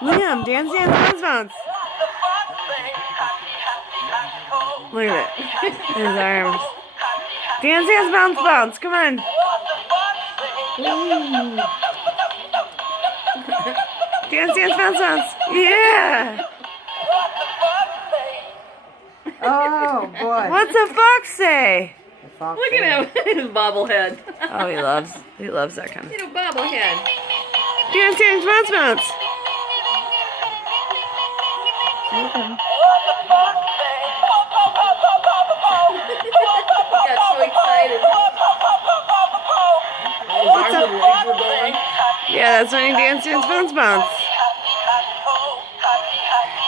Liam, dance, dance, bounce, bounce. Look at it. His arms. Dance, dance, bounce, bounce. Come on. Dance, dance, bounce, bounce. Yeah. Oh boy. What's a fox say? Look at him, his bobblehead. Oh, he loves that kind of. Little bobblehead. Dance, dance, bounce, bounce. Got so excited. What's up? Legs were going. Yeah, that's when he dance, dance, bounce, bounce.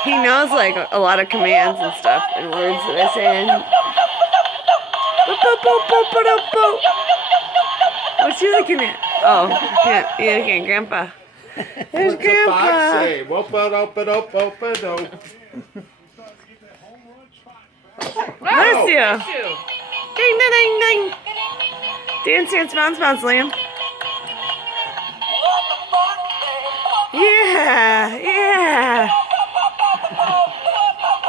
He knows like a lot of commands and stuff and words that I say. What's he looking at? Oh, yeah, you're looking at Grandpa. There's What's the fox Grandpa. say? Whoop-a-dope-a-dope-a-dope. Bless you. Bless you. Ding, ding, ding, ding. Dance, dance, bounce, bounce, Liam. Yeah, yeah.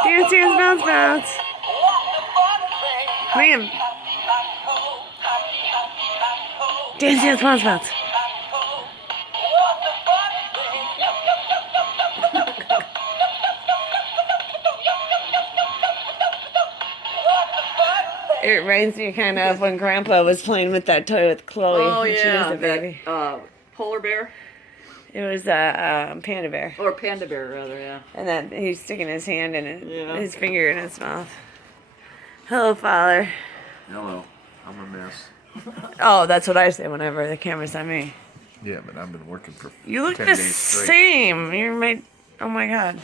Dance, dance, bounce, bounce. Liam. Dance, dance, bounce, bounce. It reminds me kind of when Grandpa was playing with that toy with Chloe Oh when she yeah, was a baby. that polar bear It was a panda bear. or panda bear rather, yeah. And then he's sticking his hand in it, Yeah. his finger in his mouth. Hello, Father. Hello. I'm a mess. Oh, that's what I say whenever the camera's on me. Yeah, but I've been working for You look 10 the days straight. same. You're my. Oh my God.